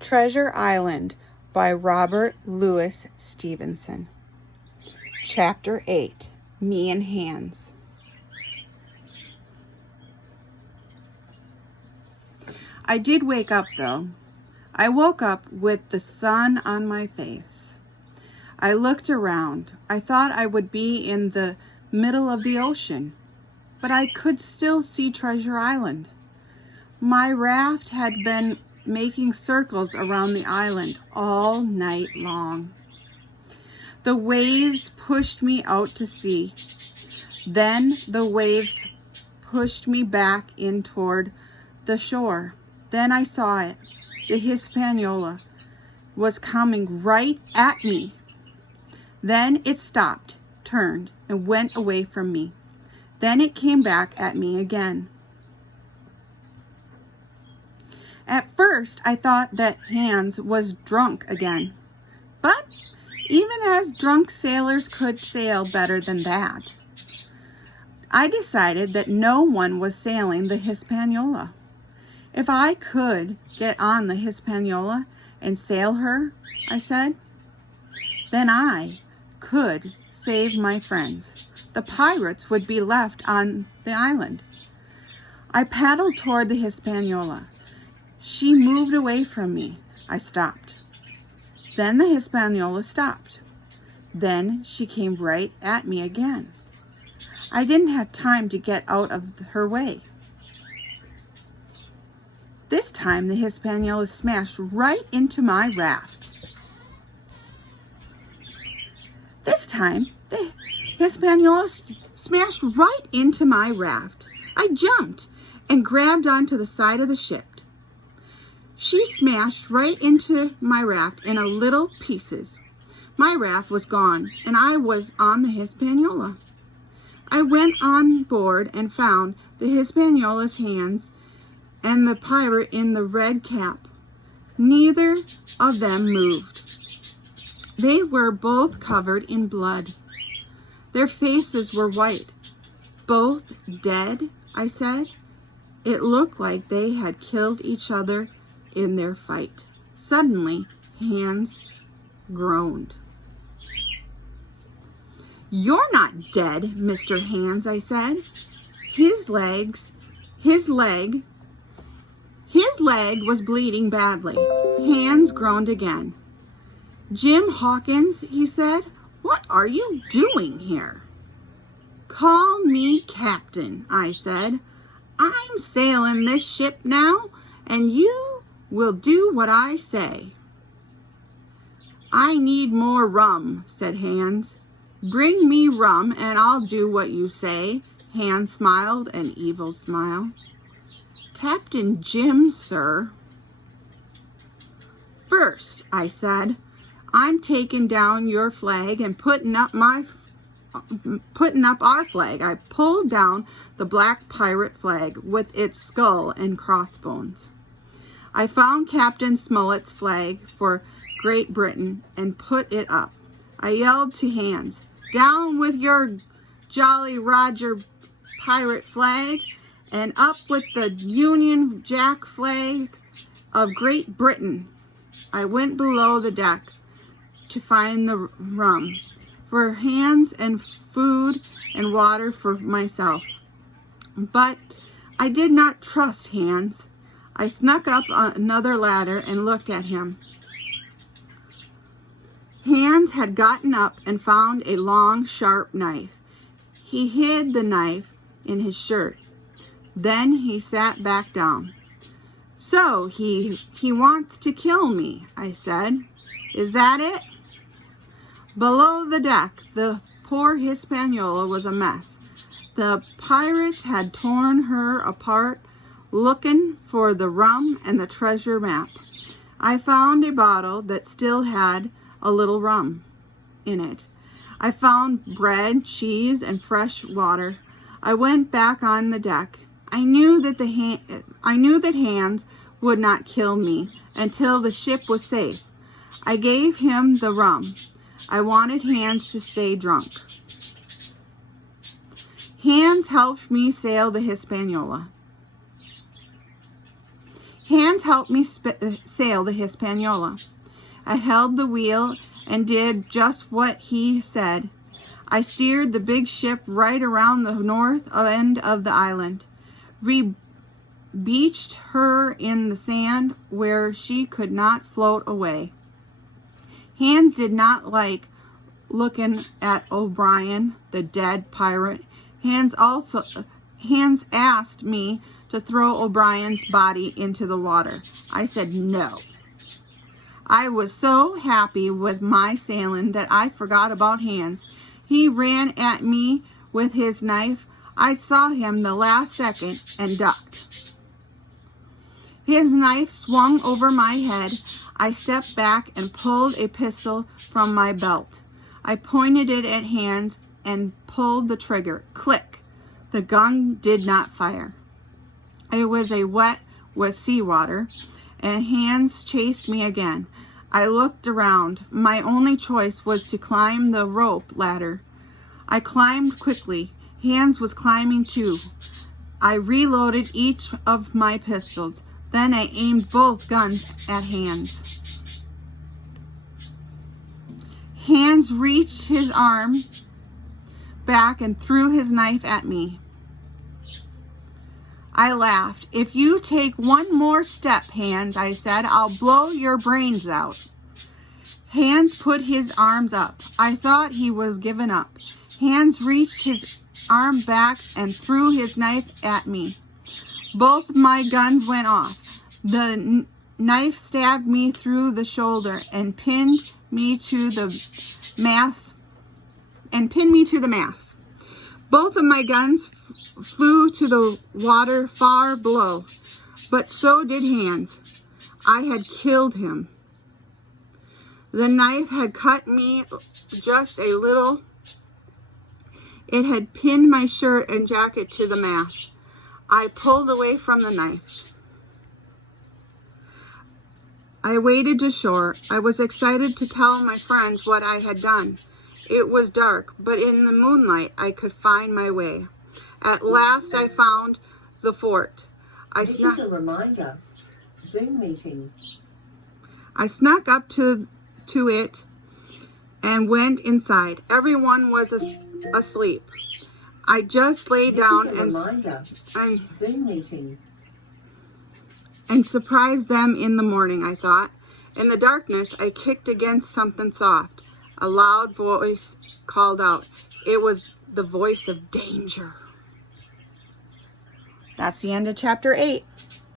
Treasure Island by Robert Louis Stevenson. Chapter 8, Me and Hans. I did wake up, though. I woke up with the sun on my face. I looked around. I thought I would be in the middle of the ocean, but I could still see Treasure Island. My raft had been making circles around the island all night long. The waves pushed me out to sea. Then the waves pushed me back in toward the shore. Then I saw it. The Hispaniola was coming right at me. Then it stopped, turned, and went away from me. Then it came back at me again. At first, I thought that Hans was drunk again. But even as drunk sailors could sail better than that, I decided that no one was sailing the Hispaniola. If I could get on the Hispaniola and sail her, I said, then I could save my friends. The pirates would be left on the island. I paddled toward the Hispaniola. She moved away from me. I stopped. Then the Hispaniola stopped. Then she came right at me again. I didn't have time to get out of her way. This time the Hispaniola smashed right into my raft. This time the Hispaniola smashed right into my raft. I jumped and grabbed onto the side of the ship. She smashed right into my raft in little pieces. My raft was gone, and I was on the Hispaniola. I went on board and found the Hispaniola's hands and the pirate in the red cap. Neither of them moved. They were both covered in blood. Their faces were white. Both dead, I said. It looked like they had killed each other in their fight. Suddenly, Hans groaned. You're not dead, Mr. Hans, I said. His leg was bleeding badly. Hans groaned again. Jim Hawkins, he said, what are you doing here? Call me Captain, I said. I'm sailing this ship now, and you will do what I say. I need more rum, said Hans. Bring me rum and I'll do what you say. Hans smiled an evil smile. Captain Jim, sir. First, I said, I'm taking down your flag and putting up our flag. I pulled down the black pirate flag with its skull and crossbones. I found Captain Smollett's flag for Great Britain and put it up. I yelled to Hans, down with your Jolly Roger pirate flag and up with the Union Jack flag of Great Britain. I went below the deck to find the rum for Hans and food and water for myself. But I did not trust Hans. I snuck up another ladder and looked at him. Hans had gotten up and found a long, sharp knife. He hid the knife in his shirt. Then he sat back down. So he wants to kill me, I said. Is that it? Below the deck, the poor Hispaniola was a mess. The pirates had torn her apart, looking for the rum and the treasure map. I found a bottle that still had a little rum in it. I found bread, cheese, and fresh water. I went back on the deck. I knew that Hans would not kill me until the ship was safe. I gave him the rum. I wanted Hans to stay drunk. Hans helped me sail the Hispaniola. Hans helped me sail the Hispaniola. I held the wheel and did just what he said. I steered the big ship right around the north end of the island. We beached her in the sand where she could not float away. Hans did not like looking at O'Brien, the dead pirate. Hans asked me to throw O'Brien's body into the water. I said no. I was so happy with my sailing that I forgot about Hans. He ran at me with his knife. I saw him the last second and ducked. His knife swung over my head. I stepped back and pulled a pistol from my belt. I pointed it at Hans and pulled the trigger. Click! The gun did not fire. It was wet with seawater, and Hans chased me again. I looked around. My only choice was to climb the rope ladder. I climbed quickly. Hans was climbing too. I reloaded each of my pistols. Then I aimed both guns at Hans. Hans reached his arm back and threw his knife at me. I laughed. If you take one more step, Hans, I said, I'll blow your brains out. Hans put his arms up. I thought he was giving up. Hans reached his arm back and threw his knife at me. Both my guns went off. The knife stabbed me through the shoulder and pinned me to the mast. Both of my guns flew to the water far below, but so did Hans. I had killed him. The knife had cut me just a little. It had pinned my shirt and jacket to the mast. I pulled away from the knife. I waded to shore. I was excited to tell my friends what I had done. It was dark, but in the moonlight I could find my way. At last I found the fort. This is a reminder. Zoom meeting. I snuck up to it and went inside. Everyone was asleep. I just lay down and surprised them in the morning, I thought. In the darkness, I kicked against something soft. A loud voice called out. It was the voice of danger. That's the end of chapter 8.